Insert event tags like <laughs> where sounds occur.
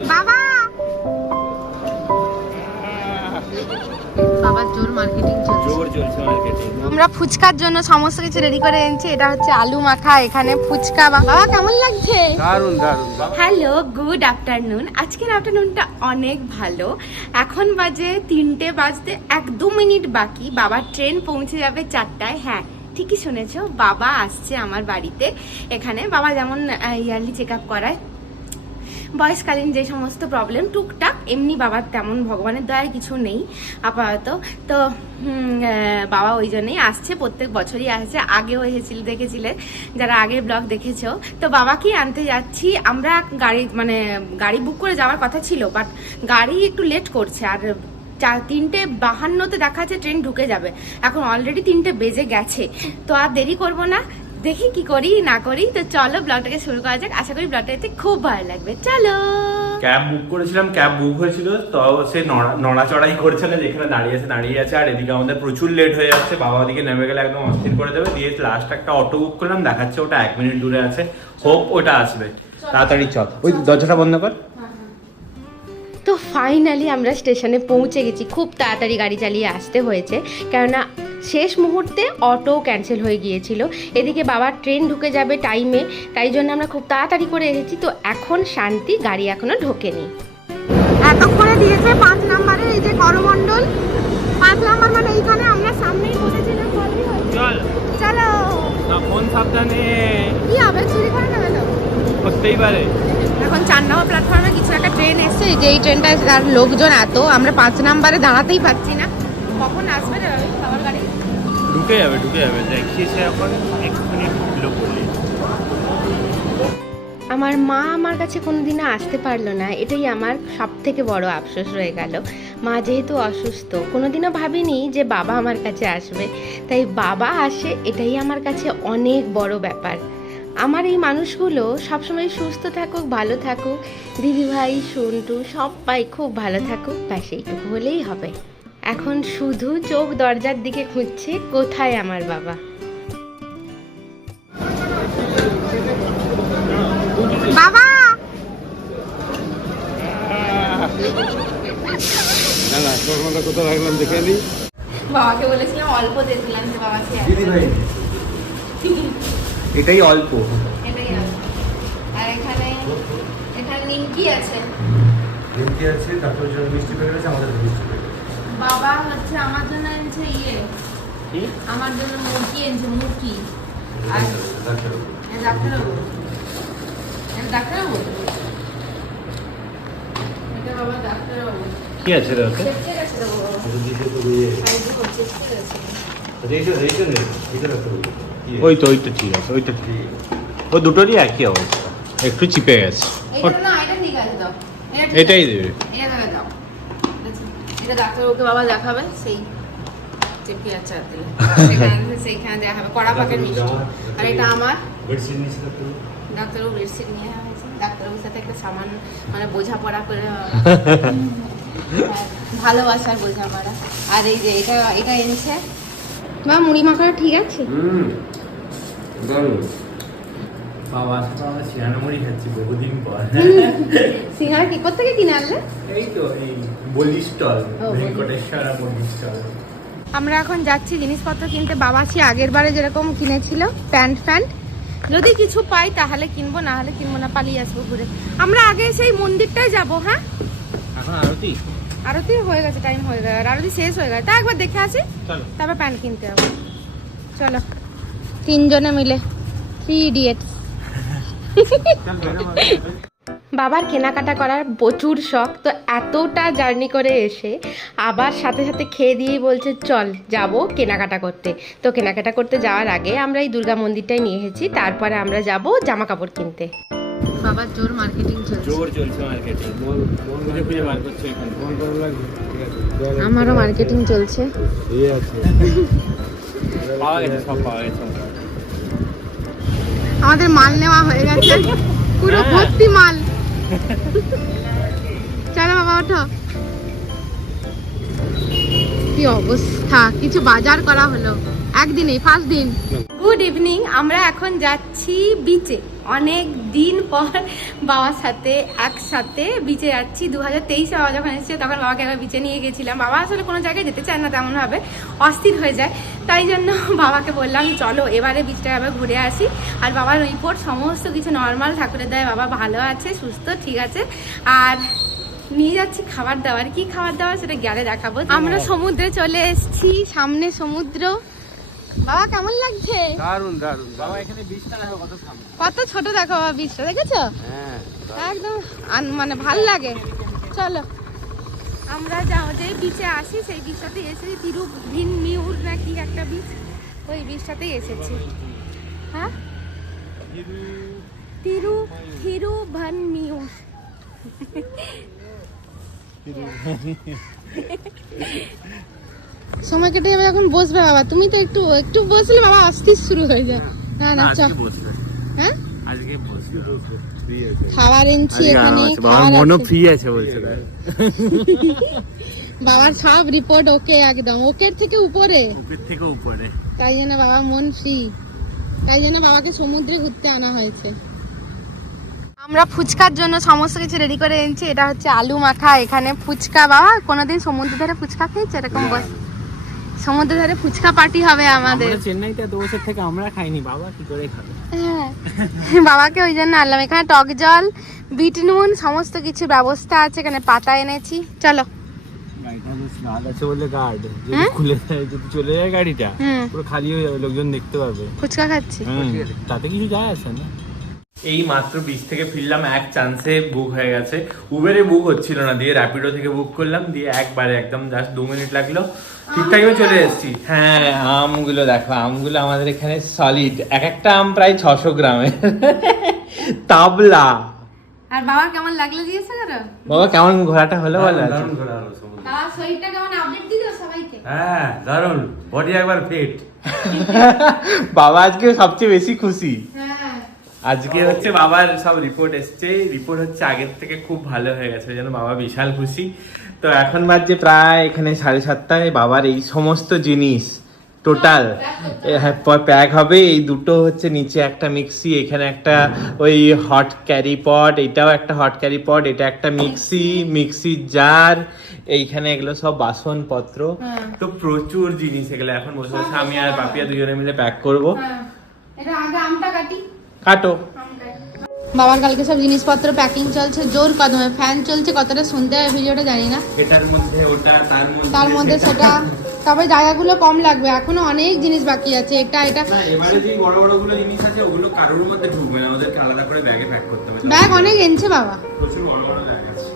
বাবা! বাবার জোর মার্কেটিং চলছে। জোর চলছে মার্কেটিং আমরা ফুচকার জন্য সমস্ত কিছু রেডি করে এনেছি। এটা হচ্ছে আলু মাখা এখানে ফুচকা বাবা কেমন লাগছে? দারুণ দারুণ হ্যালো গুড আফটারনুন আজকের আফটারনুনটা অনেক ভালো। এখন বাজে তিনটে বাজতে এক দু মিনিট বাকি। বাবার ট্রেন পৌঁছে যাবে চারটায়। হ্যাঁ ঠিকই শুনেছো। বাবা আসছে আমার বাড়িতে। এখানে বাবা যেমন ইয়ারলি চেক আপ করায় বয়সকালীন যে সমস্ত প্রবলেম টুকটাক এমনি বাবার তেমন ভগবানের দয়ায় কিছু নেই আপাতত। তো বাবা ওই জন্যই আসছে, প্রত্যেক বছরই আসছে। আগেও এসেছিল, দেখেছিলে, যারা আগের ব্লগ দেখেছ। তো বাবাকেই আনতে যাচ্ছি? আমরা গাড়ি মানে গাড়ি বুক করে যাওয়ার কথা ছিল বাট গাড়ি একটু লেট করছে। আর চার তিনটে বাহান্নতে দেখা যাচ্ছে ট্রেন ঢুকে যাবে। এখন অলরেডি তিনটে বেজে গেছে। তো আর দেরি করব না। দেখি কি করি না করি তো চলো ব্লগটাকে শুরু করা যাক। আশা করি ব্লগটা এতে খুব ভালো লাগবে। চলো। ক্যাব বুক করেছিলাম ক্যাব বুক হয়েছিল তো সে নড়া- নড়াচড়াই করছে না যেখানে দাঁড়িয়ে আছে দাঁড়িয়ে আছে আর এদিকে আমাদের প্রচুর লেট হয়ে যাচ্ছে বাবা ওদিকে নেমে গেলে একদম অস্থির করে দেবে। দিয়ে লাস্ট একটা অটো বুক করলাম দেখাচ্ছে ওটা এক মিনিট দূরে আছে। হোপ ওটা আসবে। তাড়াতাড়ি চল। ওই দরজাটা বন্ধ কর। তো ফাইনালি আমরা স্টেশনে পৌঁছে গেছি। খুব তাড়াতাড়ি গাড়ি চালিয়ে আসতে হয়েছে। কেননা শেষ মুহূর্তে অটো ক্যান্সেল হয়ে গিয়েছিল। এদিকে বাবার ট্রেন ঢুকে যাবে টাইমে তাই জন্য আমরা খুব তাড়াতাড়ি করে এসেছি। তো এখন শান্তি গাড়ি এখনও ঢোকেনি। এতক্ষণে দিয়েছে পাঁচ নাম্বারে এই যে করমণ্ডল। পাঁচ নাম্বার মানে এইখানে আমরা সামনেই বসেছিলাম বলবি? চল। চলো। না ফোন সাবধানে। কি হবে চুরি করে নেবে তো করতেই পারে। এখন চার নম্বর প্ল্যাটফর্মে কিছু একটা ট্রেন এসছে যে এই ট্রেনটা আর লোকজন এত আমরা পাঁচ নাম্বারে দাঁড়াতেই পাচ্ছি না। কখন আসবে ঢুকে যাবে ঢুকে যাবে। দেখিয়েছে এখন এক মিনিট লোক বলি আমার মা আমার কাছে কোনোদিনও আসতে পারল না। এটাই আমার সব থেকে বড় আফসোস রয়ে গেল। মা যেহেতু অসুস্থ, কোনোদিনও ভাবিনি যে বাবা আমার কাছে আসবে। তাই বাবা আসে এটাই আমার কাছে অনেক বড় ব্যাপার। আমার এই মানুষগুলো সবসময় সুস্থ থাকুক, ভালো থাকুক। দিদিভাই, সন্টু সবাই খুব ভালো থাকুক। ব্যাস, এইটুকু হলেই হবে। এখন শুধু চোখ দরজার দিকে খুঁজছে কোথায় আমার বাবা? বাবা! না না চশমাটা কোথাও রাখলাম দেখে নি। বাবাকে বলেছিলাম অল্প দিয়েছিলাম যে বাবাকে দিদি ভাই। এটাই অল্প। এটাই আছে। আর এখানে এখানে নিমকি আছে। নিমকি আছে তারপর মিষ্টি প্যাকেট আছে আমাদের মিষ্টি প্যাকেট বাবা হচ্ছে আমার জন্য এনেছে ইয়ে। আমার জন্য মুরগি এনেছে মুরগি। আর ডাক্তারবাবু। ডাক্তারবাবু? এটা বাবা ডাক্তারবাবু। কি আছে রে ওতে? চেপচে তো ওই তো ঠিক আছে ওইটা ঠিক। ও দুটোরই একই অবস্থা একটু চিপে গেছে। এটাই দেবে। ডাক্তারবাবুকে বাবা দেখাবে সেই <laughs> সেইখানে দেখাবে কড়া পাকের মিষ্টি। আর এটা আমার ডাক্তারবাবু? বেডশিট নিয়ে হয়েছে। ডাক্তারবাবুর সাথে একটা সামান মানে বোঝাপড়া করে হ্যাঁ, <laughs> ভালোবাসার বোঝাপড়া। আর এই যে এটা এটা এনেছে। বা মুড়ি মাখাটা ঠিক আছে? হুম। আমরা শিরানো মুড়ি খাচ্ছি বহুদিন পর। সিঙ্গারা কি? কোথেকে কিনে আনলে? এই তো এই বলি স্টল ভেঙ্কটেশ্বর বলি স্টল। আমরা এখন যাচ্ছি জিনিসপত্র কিনতে। বাবা সে আগের বারে যেরকম কিনেছিল প্যান্ট ফ্যান্ট। যদি কিছু পাই তাহলে কিনবো না হলে কিনবো না পালিয়ে আসব ঘুরে। আমরা আগে সেই মন্দিরটায় যাব হ্যাঁ? এখন আরতি? আরতি হয়ে গেছে টাইম হয়ে গেছে। আর আরতি শেষ হয়ে গেছে। তা একবার দেখে আসি। তারপর প্যান্ট কিনতে হবে চলো। তিনজনে মিলে। থ্রি ইডিয়েটস বাবার কেনাকাটা করার প্রচুর শখ তো এতটা জার্নি করে এসে আবার সাথে সাথে খেয়ে দিয়েই বলছে চল যাব কেনাকাটা করতে। তো কেনাকাটা করতে যাওয়ার আগে আমরা এই দুর্গা মন্দিরটাই নিয়ে এসেছি তারপরে আমরা যাব জামা কাপড় কিনতে। বাবার জোর মার্কেটিং চলছে। জোর চলছে মার্কেটে খুঁজে খুঁজে বার করছে এখন। আমারও মার্কেটিং চলছে। পাওয়া গেছে সব পাওয়া গেছে। আমাদের মাল নেওয়া হয়ে গেছে। পুরো হ্যাঁ। ভর্তি মাল। চলো বাবা ওঠো। কি অবস্থা? কিছু বাজার করা হলো। একদিনেই ফার্স্ট দিন। গুড ইভিনিং আমরা এখন যাচ্ছি বিচে অনেক দিন পর বাবার সাথে একসাথে বিচে যাচ্ছি। দু হাজার তেইশে বাবা যখন এসেছে তখন বাবাকে একবার বিচে নিয়ে গেছিলাম বাবা আসলে কোনো জায়গায় যেতে চায় না তেমনভাবে অস্থির হয়ে যায়। তাই জন্য <laughs> বাবাকে বললাম চলো এবারে বিচটা আবার ঘুরে আসি। আর বাবার রিপোর্ট সমস্ত কিছু নর্মাল ঠাকুরের দয় বাবা ভালো আছে সুস্থ ঠিক আছে। আর নিয়ে যাচ্ছি খাবার দাবার। কি খাবার দাবার সেটা গেলে দেখাবো। আমরা সমুদ্রে চলে এসেছি সামনে সমুদ্র। বাবা কেমন লাগছে? দারুণ দারুণ বাবা এখানে বীজটা দেখো কত সামনে কত ছোট দেখো বাবা বীজটা দেখেছ? হ্যাঁ একদম আন- মানে ভালো লাগে। চলো আমরা যাও যে বিচে আসি সেই বিচটাতে এসেছি তিরু ভিন মিউর না কি একটা বিচ ওই বিচটাতেই এসেছি। হ্যাঁ? তিরু থিরু ভান মিউর সময় কেটে যাবে যখন বসবে বাবা। তুমি তো একটু একটু বসলে বাবা অস্থির শুরু হয়ে যায়। না না চল। আজকে বসবে। হ্যাঁ? আজকে খাবার এনেছি এখানে বাবার মনও ফ্রি আছে বলছে বাবার সব রিপোর্ট ওকে একদম। ওকের থেকে উপরে। উপর থেকে উপরে। তাই জন্য বাবার মন ফ্রি তাই জন্য বাবাকে সমুদ্রে ঘুরতে আনা হয়েছে। আমরা ফুচকার জন্য সমস্ত কিছু রেডি করে এনেছি। এটা হচ্ছে আলু মাখা। এখানে ফুচকা বাবা কোনোদিন সমুদ্র ধারে ফুচকা খেয়েছে? এরকম বস সমুদ্র ধারে ফুচকা পার্টি হবে আমাদের। চেন্নাইতে এত বছর থেকে আমরা খাইনি বাবা কি করে খাবে? হ্যাঁ। বাবাকে ওই জন্য আনলাম। এখানে টক জল বিট নুন সমস্ত কিছু ব্যবস্থা আছে। এখানে পাতা এনেছি। চলো। হয়ে? যাবে লোকজন দেখতে পাবে। ফুচকা খাচ্ছি। তাতে কিছু যায় আসে না। এই মাত্র বিচ থেকে ফিরলাম এক চান্সে বুক হয়ে গেছে। উবেরে বুক হচ্ছিল না দিয়ে র্যাপিডো থেকে বুক করলাম দিয়ে একবারে একদম জাস্ট দু মিনিট লাগল। ঠিকঠাক চলে এসেছি। হ্যাঁ আমগুলো দেখো আমগুলো আমাদের এখানে সলিড এক একটা আম প্রায় ছশো গ্রামের। তাবলা। আর বাবার কেমন লাগল জিজ্ঞেস করো? বাবা কেমন ঘোরাটা হলো বলো আজকে? দারুণ ঘোরা হলো সমুদ্র। শরীরটা কেমন আপডেট দিও সবাইকে? হ্যাঁ দারুণ। বডি একবার ফিট বাবা আজকে সবচেয়ে বেশি খুশি। হ্যাঁ আজকে হচ্ছে বাবার সব রিপোর্ট এসছে। রিপোর্ট হচ্ছে আগের থেকে খুব ভালো হয়ে গেছে যেন বাবা বিশাল খুশি। তো এখন বাজছে প্রায় এখানে সাড়ে সাতটায় বাবার এই সমস্ত জিনিস টোটাল প্যাক হবে। এই দুটো হচ্ছে নিচে একটা মিক্সি এখানে একটা ওই হট ক্যারি পট এটাও একটা হট ক্যারি পট এটা একটা মিক্সি মিক্সির জার এইখানে এগুলো সব বাসনপত্র। হ্যাঁ। তো প্রচুর জিনিস এগুলো এখন বসে বসে আমি আর পাপিয়া দুজনে মিলে প্যাক করব। হ্যাঁ। এটা আগে আমটা কাটি। কাটো। বাবার কালকে সব জিনিসপত্র প্যাকিং চলছে জোর কদমে। ফ্যান চলছে কতটা শুনতে হয় ভিডিওটা জানি না। এটার মধ্যে ওটা তার মধ্যে তার মধ্যে সেটা। তবে জায়গাগুলো কম লাগবে এখনও অনেক জিনিস বাকি আছে। এটা এটা না এবারে যে বড় বড়গুলো জিনিস আছে ওগুলো কারোর মধ্যে ঢুকবে না ওদেরকে আলাদা করে ব্যাগে প্যাক করতে হবে। ব্যাগ অনেক এনেছে বাবা। প্রচুর বড় বড় ব্যাগ আছে।